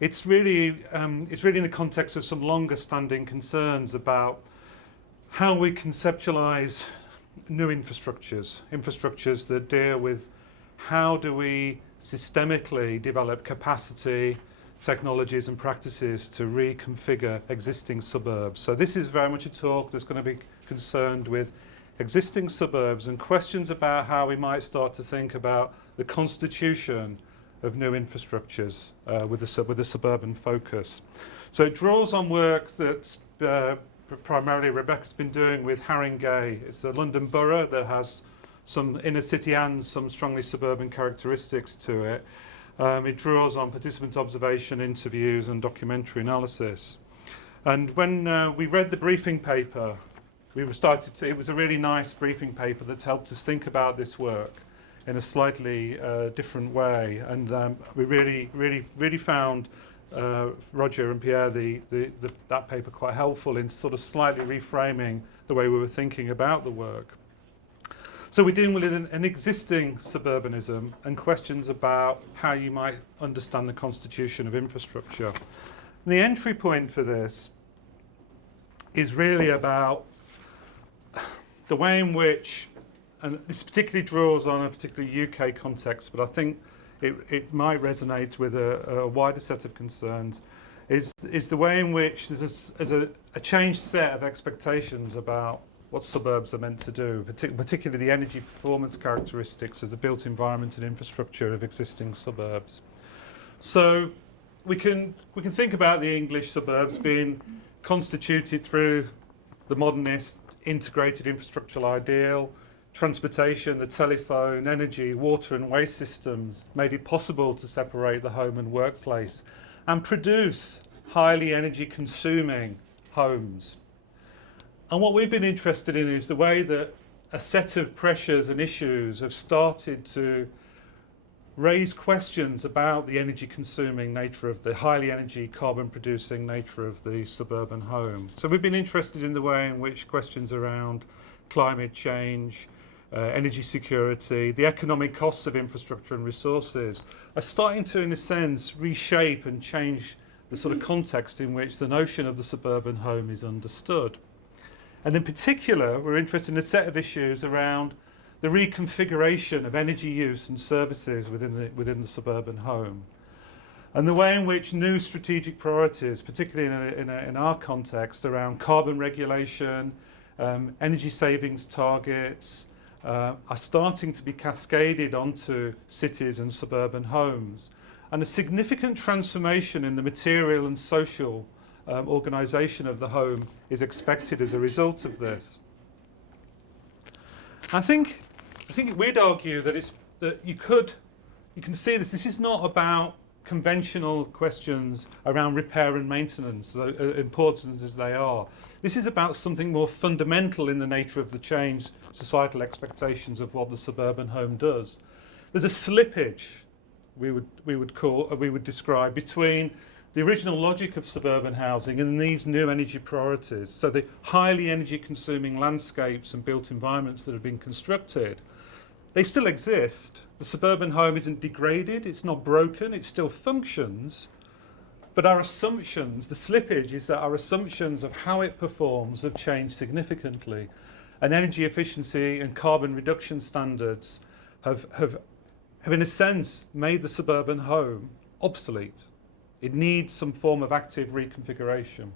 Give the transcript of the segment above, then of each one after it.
it's really in the context of some longer standing concerns about how we conceptualize new infrastructures that deal with how do we systemically develop capacity, technologies and practices to reconfigure existing suburbs. So this is very much a talk that's going to be concerned with existing suburbs and questions about how we might start to think about the constitution of new infrastructures with a suburban focus. So it draws on work that primarily Rebecca's been doing with Haringey. It's a London borough that has some inner city and some strongly suburban characteristics to it. It draws on participant observation, interviews and documentary analysis. And when we read the briefing paper, it was a really nice briefing paper that helped us think about this work in a slightly different way. And we really found Roger and Pierre that paper quite helpful in sort of slightly reframing the way we were thinking about the work. So we're dealing with an existing suburbanism and questions about how you might understand the constitution of infrastructure. And the entry point for this is really about the way in which, and this particularly draws on a particularly UK context, but I think it might resonate with a wider set of concerns, is the way in which there's a changed set of expectations about what suburbs are meant to do, particularly the energy performance characteristics of the built environment and infrastructure of existing suburbs. So we can think about the English suburbs being constituted through the modernist integrated infrastructural ideal. Transportation, the telephone, energy, water and waste systems made it possible to separate the home and workplace and produce highly energy consuming homes. And what we've been interested in is the way that a set of pressures and issues have started to raise questions about the energy consuming nature of the highly energy carbon producing nature of the suburban home. So we've been interested in the way in which questions around climate change, energy security, the economic costs of infrastructure and resources are starting to, in a sense, reshape and change the sort of context in which the notion of the suburban home is understood. And in particular, we're interested in a set of issues around the reconfiguration of energy use and services within the suburban home, and the way in which new strategic priorities, particularly in our context, around carbon regulation, energy savings targets, are starting to be cascaded onto cities and suburban homes, and a significant transformation in the material and social organisation of the home is expected as a result of this. I think we'd argue that you can see this. This is not about conventional questions around repair and maintenance, important as they are. This is about something more fundamental in the nature of the changed societal expectations of what the suburban home does. There's a slippage we would describe between the original logic of suburban housing and these new energy priorities. So the highly energy consuming landscapes and built environments that have been constructed, they still exist. The suburban home isn't degraded, it's not broken, it still functions. But our assumptions, the slippage is that our assumptions of how it performs have changed significantly. And energy efficiency and carbon reduction standards have in a sense made the suburban home obsolete. It needs some form of active reconfiguration.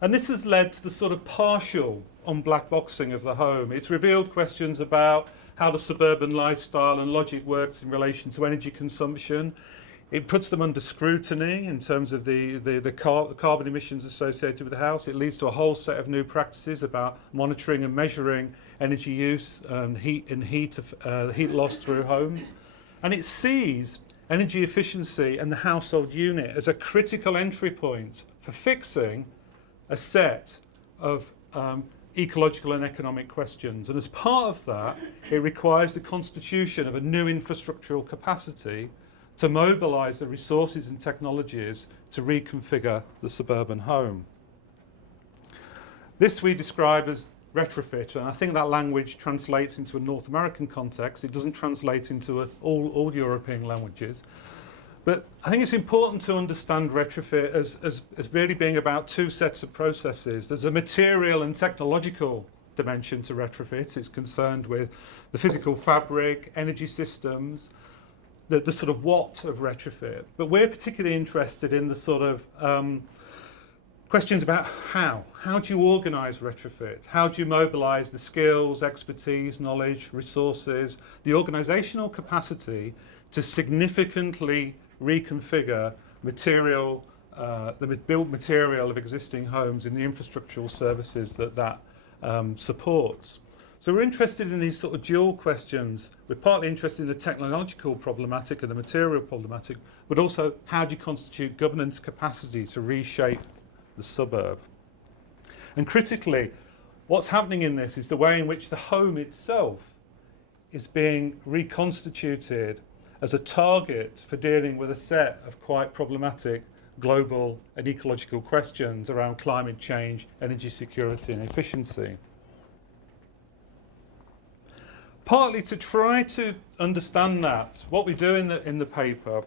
And this has led to the sort of partial unblackboxing of the home. It's revealed questions about how the suburban lifestyle and logic works in relation to energy consumption. It puts them under scrutiny in terms of the carbon emissions associated with the house. It leads to a whole set of new practices about monitoring and measuring energy use and heat loss through homes. And it sees energy efficiency and the household unit as a critical entry point for fixing a set of ecological and economic questions. And as part of that, it requires the constitution of a new infrastructural capacity to mobilise the resources and technologies to reconfigure the suburban home. This we describe as retrofit, and I think that language translates into a North American context. It doesn't translate into all European languages. But I think it's important to understand retrofit as really being about two sets of processes. There's a material and technological dimension to retrofit. It's concerned with the physical fabric, energy systems, the sort of what of retrofit. But we're particularly interested in the sort of questions about how. How do you organise retrofit? How do you mobilise the skills, expertise, knowledge, resources, the organisational capacity to significantly reconfigure material, the built material of existing homes in the infrastructural services that supports. So we're interested in these sort of dual questions. We're partly interested in the technological problematic and the material problematic, but also how do you constitute governance capacity to reshape the suburb? And critically, what's happening in this is the way in which the home itself is being reconstituted as a target for dealing with a set of quite problematic global and ecological questions around climate change, energy security and efficiency. Partly to try to understand that, what we do in the paper,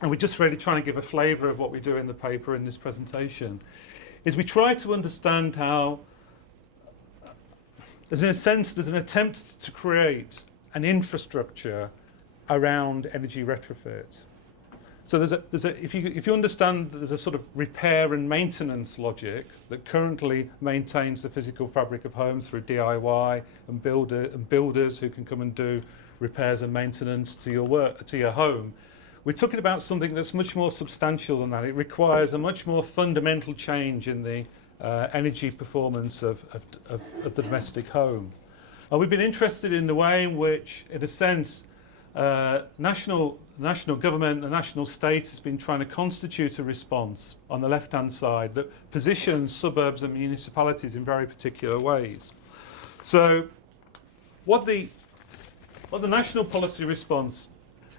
and we're just really trying to give a flavour of what we do in the paper in this presentation, is we try to understand how, in a sense, there's an attempt to create an infrastructure around energy retrofit. So if you understand that there's a sort of repair and maintenance logic that currently maintains the physical fabric of homes through DIY and builders who can come and do repairs and maintenance to your home, we're talking about something that's much more substantial than that. It requires a much more fundamental change in the energy performance of the domestic home. And we've been interested in the way in which, in a sense, national government, the national state has been trying to constitute a response on the left-hand side that positions suburbs and municipalities in very particular ways. So what the national policy response,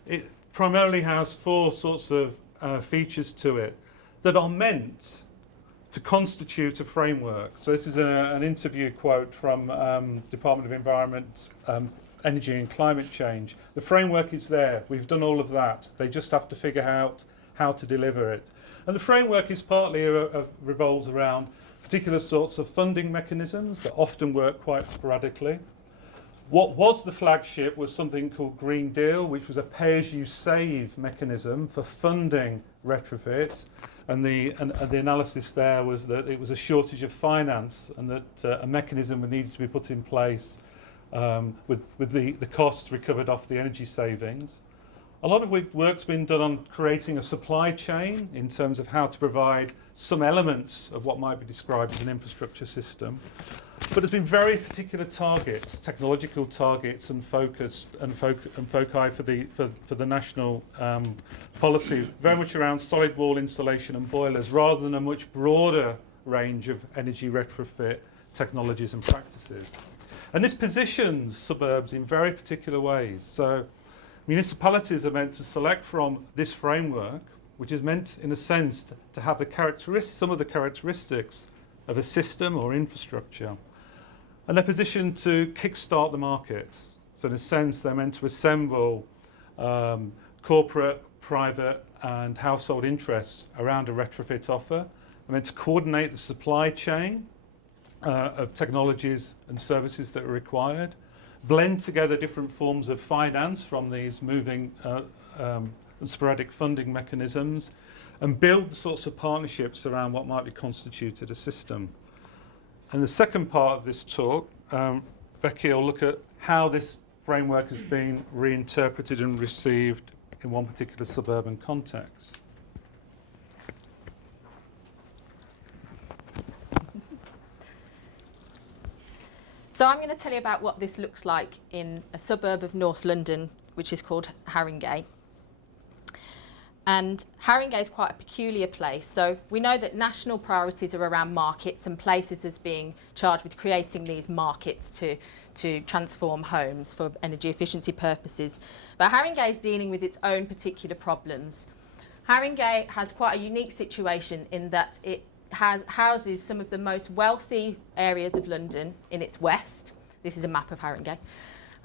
it primarily has four sorts of features to it that are meant to constitute a framework. So this is an interview quote from Department of Environment, Energy and Climate Change. The framework is there. We've done all of that. They just have to figure out how to deliver it. And the framework is partly revolves around particular sorts of funding mechanisms that often work quite sporadically. What was the flagship was something called Green Deal, which was a pay-as-you-save mechanism for funding retrofit. And the analysis there was that it was a shortage of finance and that a mechanism needed to be put in place with the costs recovered off the energy savings. A lot of work's been done on creating a supply chain in terms of how to provide some elements of what might be described as an infrastructure system. But there's been very particular targets, technological targets and foci for the national policy, very much around solid wall insulation and boilers, rather than a much broader range of energy retrofit technologies and practices. And this positions suburbs in very particular ways. So municipalities are meant to select from this framework, which is meant, in a sense, to have some of the characteristics of a system or infrastructure. And they're positioned to kickstart the market. So in a sense, they're meant to assemble corporate, private and household interests around a retrofit offer. They're meant to coordinate the supply chain of technologies and services that are required, blend together different forms of finance from these moving and sporadic funding mechanisms, and build the sorts of partnerships around what might be constituted a system. And the second part of this talk, Becky will look at how this framework has been reinterpreted and received in one particular suburban context. So I'm going to tell you about what this looks like in a suburb of North London, which is called Haringey. And Haringey is quite a peculiar place. So we know that national priorities are around markets and places as being charged with creating these markets to transform homes for energy efficiency purposes. But Haringey is dealing with its own particular problems. Haringey has quite a unique situation in that it houses some of the most wealthy areas of London in its west. This is a map of Haringey.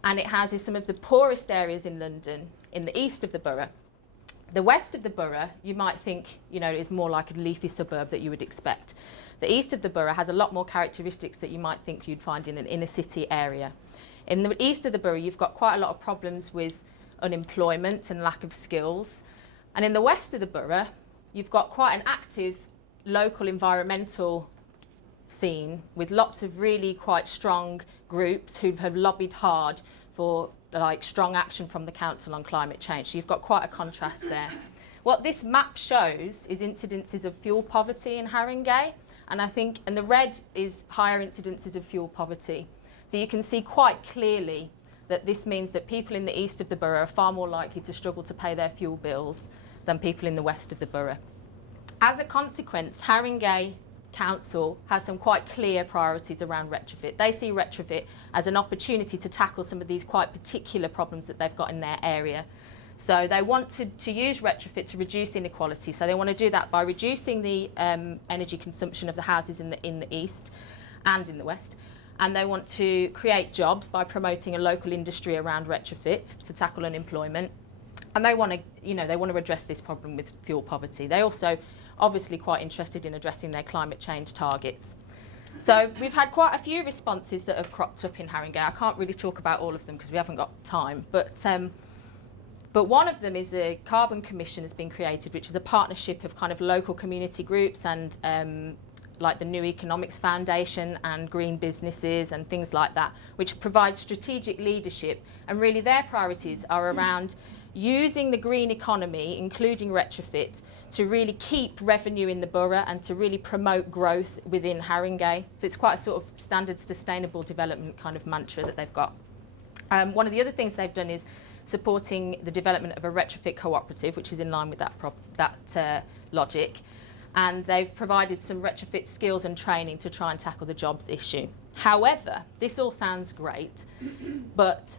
And it houses some of the poorest areas in London in the east of the borough. The west of the borough, you might think, is more like a leafy suburb that you would expect. The east of the borough has a lot more characteristics that you might think you'd find in an inner city area. In the east of the borough, you've got quite a lot of problems with unemployment and lack of skills. And in the west of the borough, you've got quite an active local environmental scene with lots of really quite strong groups who have lobbied hard for strong action from the council on climate change. So you've got quite a contrast there. What this map shows is incidences of fuel poverty in Haringey, and the red is higher incidences of fuel poverty. So you can see quite clearly that this means that people in the east of the borough are far more likely to struggle to pay their fuel bills than people in the west of the borough. As a consequence, Haringey Council has some quite clear priorities around retrofit. They see retrofit as an opportunity to tackle some of these quite particular problems that they've got in their area. So they want to use retrofit to reduce inequality. So they want to do that by reducing the energy consumption of the houses in the east and in the west. And they want to create jobs by promoting a local industry around retrofit to tackle unemployment. And they want to address this problem with fuel poverty. They also obviously quite interested in addressing their climate change targets. So we've had quite a few responses that have cropped up in Haringey. I can't really talk about all of them because we haven't got time. But one of them is a carbon commission has been created, which is a partnership of kind of local community groups and like the New Economics Foundation and green businesses and things like that, which provides strategic leadership. And really their priorities are around using the green economy, including retrofit, to really keep revenue in the borough and to really promote growth within Haringey. So it's quite a sort of standard sustainable development kind of mantra that they've got. One of the other things they've done is supporting the development of a retrofit cooperative, which is in line with that logic. And they've provided some retrofit skills and training to try and tackle the jobs issue. However, this all sounds great, but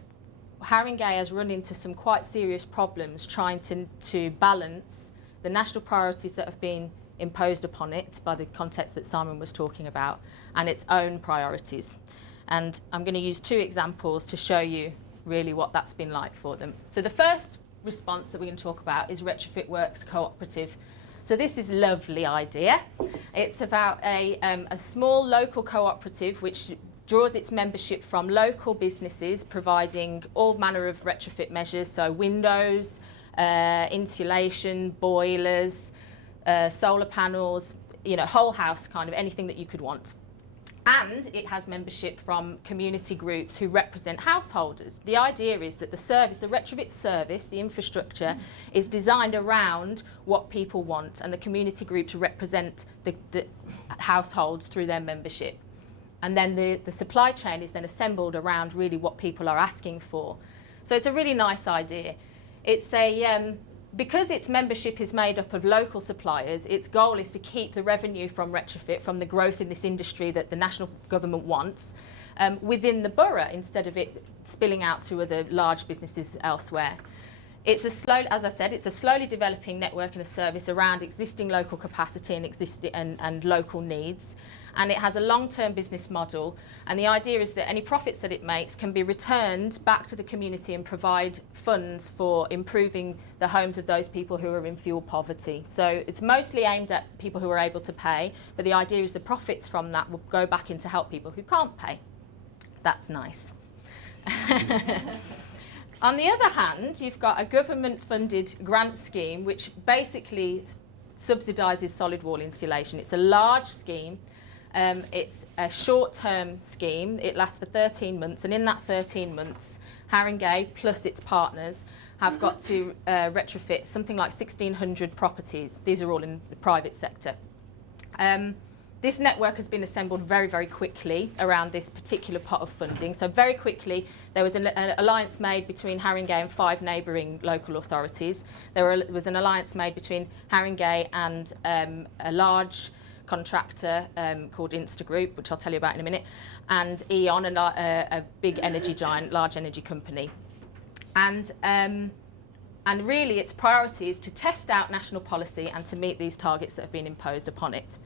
Haringey has run into some quite serious problems trying to balance the national priorities that have been imposed upon it by the context that Simon was talking about and its own priorities. And I'm going to use two examples to show you really what that's been like for them. So the first response that we're going to talk about is Retrofit Works Cooperative. So this is a lovely idea. It's about a small local cooperative which draws its membership from local businesses providing all manner of retrofit measures, so windows, insulation, boilers, solar panels, whole house kind of anything that you could want. And it has membership from community groups who represent householders. The idea is that the retrofit service, the infrastructure, is designed around what people want, and the community groups represent the households through their membership. And then the supply chain is then assembled around really what people are asking for. So it's a really nice idea. It's because its membership is made up of local suppliers, its goal is to keep the revenue from retrofit, from the growth in this industry that the national government wants, within the borough instead of it spilling out to other large businesses elsewhere. It's a slowly developing network and a service around existing local capacity and local needs. And it has a long-term business model, and the idea is that any profits that it makes can be returned back to the community and provide funds for improving the homes of those people who are in fuel poverty. So it's mostly aimed at people who are able to pay, but the idea is the profits from that will go back in to help people who can't pay. That's nice. On the other hand, you've got a government-funded grant scheme which basically subsidises solid wall insulation. It's a large scheme. It's a short-term scheme. It lasts for 13 months, and in that 13 months, Haringey plus its partners have got to retrofit something like 1,600 properties. These are all in the private sector. This network has been assembled very, very quickly around this particular pot of funding. So very quickly, there was an alliance made between Haringey and 5 neighbouring local authorities. There was an alliance made between Haringey and a large contractor called Ince Group, which I'll tell you about in a minute, and E.ON, a big energy giant, large energy company. And really its priority is to test out national policy and to meet these targets that have been imposed upon it.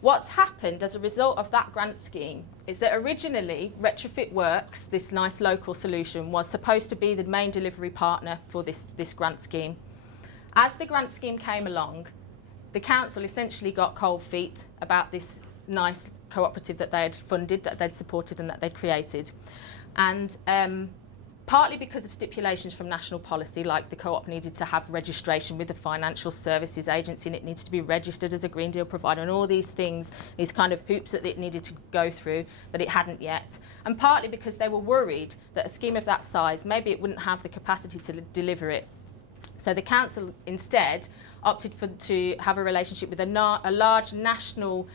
What's happened as a result of that grant scheme is that originally Retrofit Works, this nice local solution, was supposed to be the main delivery partner for this grant scheme. As the grant scheme came along, the council essentially got cold feet about this nice cooperative that they had funded, that they'd supported and that they'd created. And partly because of stipulations from national policy, like the co-op needed to have registration with the Financial Services Agency and it needs to be registered as a Green Deal provider and all these things, these kind of hoops that it needed to go through that it hadn't yet. And partly because they were worried that a scheme of that size, maybe it wouldn't have the capacity to deliver it. So the council instead opted to have a relationship with a large national,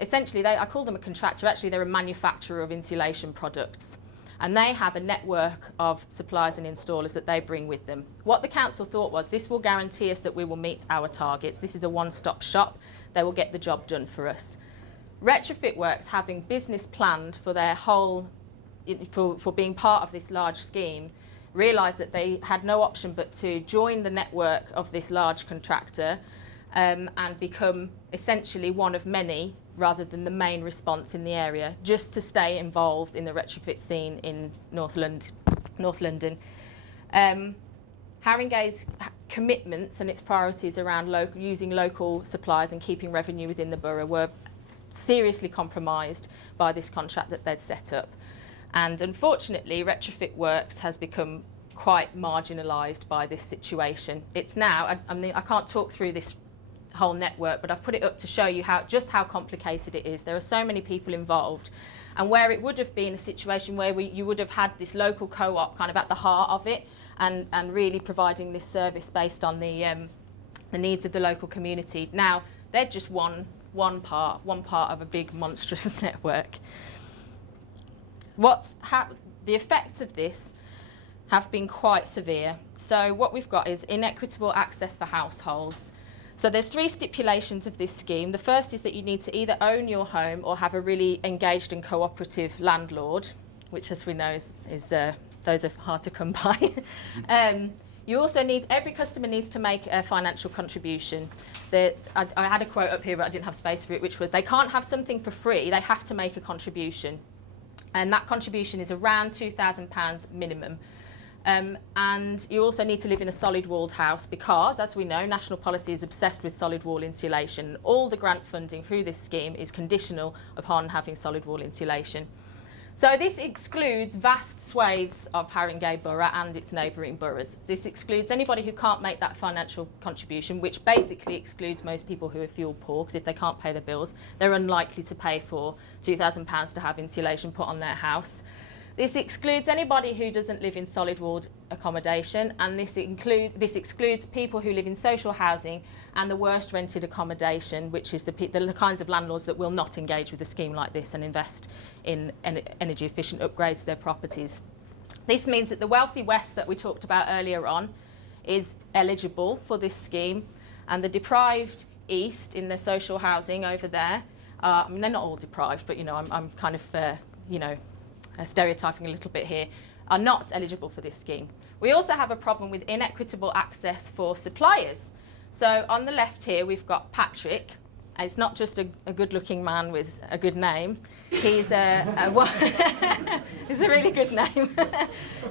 essentially I call them a contractor, actually they're a manufacturer of insulation products. And they have a network of suppliers and installers that they bring with them. What the council thought was, this will guarantee us that we will meet our targets. This is a one-stop shop. They will get the job done for us. Retrofit Works, having business planned for their whole, for being part of this large scheme, realised that they had no option but to join the network of this large contractor and become essentially one of many rather than the main response in the area, just to stay involved in the retrofit scene in North London. Haringey's commitments and its priorities around using local suppliers and keeping revenue within the borough were seriously compromised by this contract that they'd set up. And unfortunately, Retrofit Works has become quite marginalised by this situation. It's now, I can't talk through this whole network, but I've put it up to show you just how complicated it is. There are so many people involved, and where it would have been a situation where you would have had this local co-op kind of at the heart of it and really providing this service based on the needs of the local community. Now they're just one part of a big monstrous network. The effects of this have been quite severe. So what we've got is inequitable access for households. So there's 3 stipulations of this scheme. The first is that you need to either own your home or have a really engaged and cooperative landlord, which, as we know, is those are hard to come by. You also every customer needs to make a financial contribution. I had a quote up here, but I didn't have space for it, which was, they can't have something for free, they have to make a contribution. And that contribution is around £2,000 minimum. And you also need to live in a solid walled house because, as we know, national policy is obsessed with solid wall insulation. All the grant funding through this scheme is conditional upon having solid wall insulation. So this excludes vast swathes of Haringey Borough and its neighbouring boroughs. This excludes anybody who can't make that financial contribution, which basically excludes most people who are fuel poor, because if they can't pay their bills, they're unlikely to pay for £2,000 to have insulation put on their house. This excludes anybody who doesn't live in solid walled accommodation, and this excludes people who live in social housing and the worst rented accommodation, which is the kinds of landlords that will not engage with a scheme like this and invest in energy efficient upgrades to their properties. This means that the wealthy West that we talked about earlier on is eligible for this scheme, and the deprived East in the social housing over there, I mean, they're not all deprived, but I'm kind of stereotyping a little bit here, are not eligible for this scheme. We also have a problem with inequitable access for suppliers. So on the left here we've got Patrick. It's not just a good-looking man with a good name. He's it's a really good name.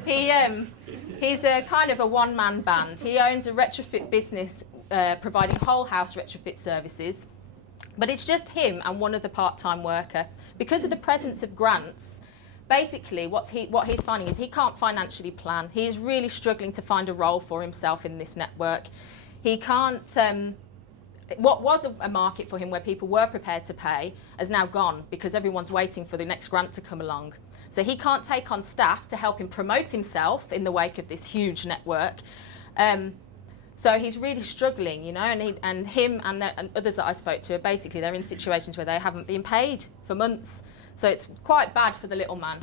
He's a kind of a one-man band. He owns a retrofit business providing whole house retrofit services. But it's just him and one other part-time worker. Because of the presence of grants, basically what he's finding is he can't financially plan. He's really struggling to find a role for himself in this network. He can't, what was a market for him where people were prepared to pay has now gone because everyone's waiting for the next grant to come along. So he can't take on staff to help him promote himself in the wake of this huge network. So he's really struggling, and him and others that I spoke to are basically, they're in situations where they haven't been paid for months. So it's quite bad for the little man.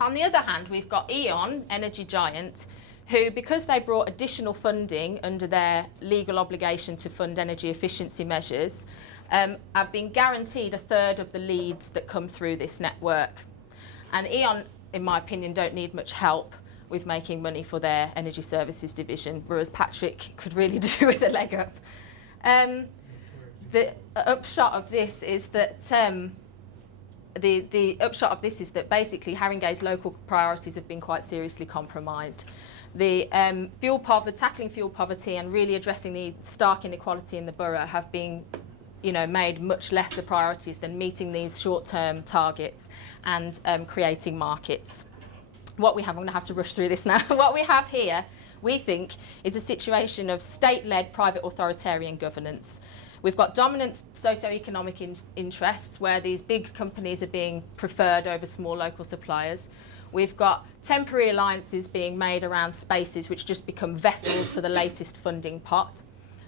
On the other hand, we've got E.ON, energy giant, who, because they brought additional funding under their legal obligation to fund energy efficiency measures, have been guaranteed a third of the leads that come through this network. And E.ON, in my opinion, don't need much help with making money for their energy services division, whereas Patrick could really do with a leg up. The upshot of this is that the upshot of this is that basically Haringey's local priorities have been quite seriously compromised. The tackling fuel poverty and really addressing the stark inequality in the borough have been made much lesser priorities than meeting these short-term targets and creating markets. What we have, I'm going to have to rush through this now. What we have here, we think, is a situation of state-led private authoritarian governance. We've got dominant socio-economic interests where these big companies are being preferred over small local suppliers. We've got temporary alliances being made around spaces which just become vessels for the latest funding pot.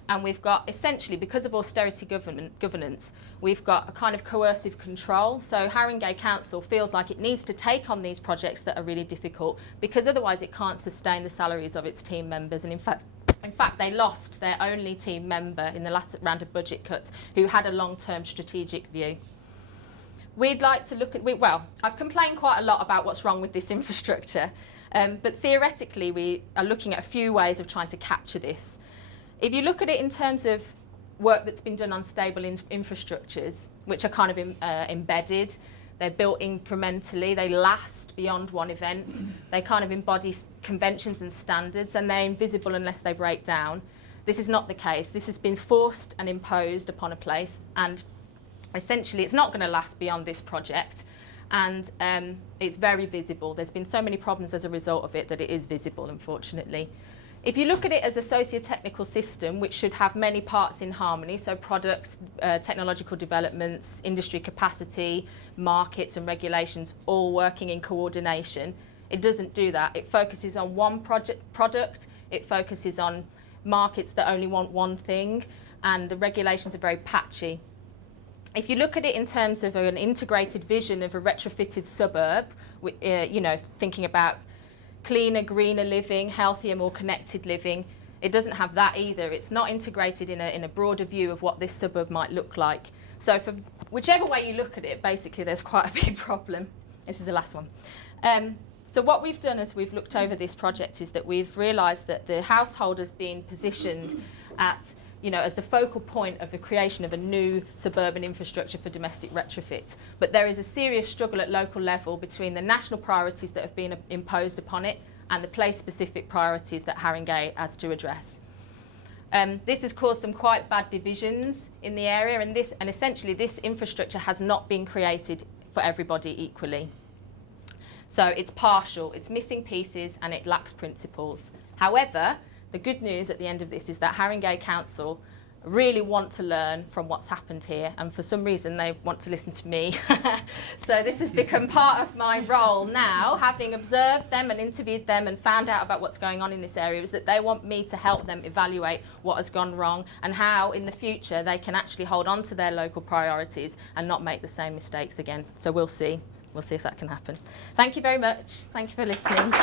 And we've got, essentially, because of austerity governance, we've got a kind of coercive control. So Haringey Council feels like it needs to take on these projects that are really difficult because otherwise it can't sustain the salaries of its team members. And in fact, they lost their only team member in the last round of budget cuts who had a long-term strategic view. We'd like to look at, I've complained quite a lot about what's wrong with this infrastructure, but theoretically we are looking at a few ways of trying to capture this. If you look at it in terms of work that's been done on stable infrastructures, which are kind of embedded, they're built incrementally, they last beyond one event, they kind of embody conventions and standards, and they're invisible unless they break down. This is not the case. This has been forced and imposed upon a place, and essentially it's not going to last beyond this project, and it's very visible. There's been so many problems as a result of it that it is visible, unfortunately. If you look at it as a socio-technical system, which should have many parts in harmony, so products, technological developments, industry capacity, markets and regulations all working in coordination, it doesn't do that. It focuses on one product, it focuses on markets that only want one thing, and the regulations are very patchy. If you look at it in terms of an integrated vision of a retrofitted suburb, thinking about cleaner, greener living, healthier, more connected living, it doesn't have that either. It's not integrated in a broader view of what this suburb might look like. So for whichever way you look at it, basically there's quite a big problem. This is the last one. So what we've done as we've looked over this project is that we've realised that the household has been positioned at, as the focal point of the creation of a new suburban infrastructure for domestic retrofit. But there is a serious struggle at local level between the national priorities that have been imposed upon it and the place-specific priorities that Haringey has to address. This has caused some quite bad divisions in the area, and essentially this infrastructure has not been created for everybody equally. So it's partial, it's missing pieces, and it lacks principles. However, the good news at the end of this is that Haringey Council really want to learn from what's happened here, and for some reason they want to listen to me. So this has become part of my role now, having observed them and interviewed them and found out about what's going on in this area, is that they want me to help them evaluate what has gone wrong and how in the future they can actually hold on to their local priorities and not make the same mistakes again. So we'll see if that can happen. Thank you very much. Thank you for listening.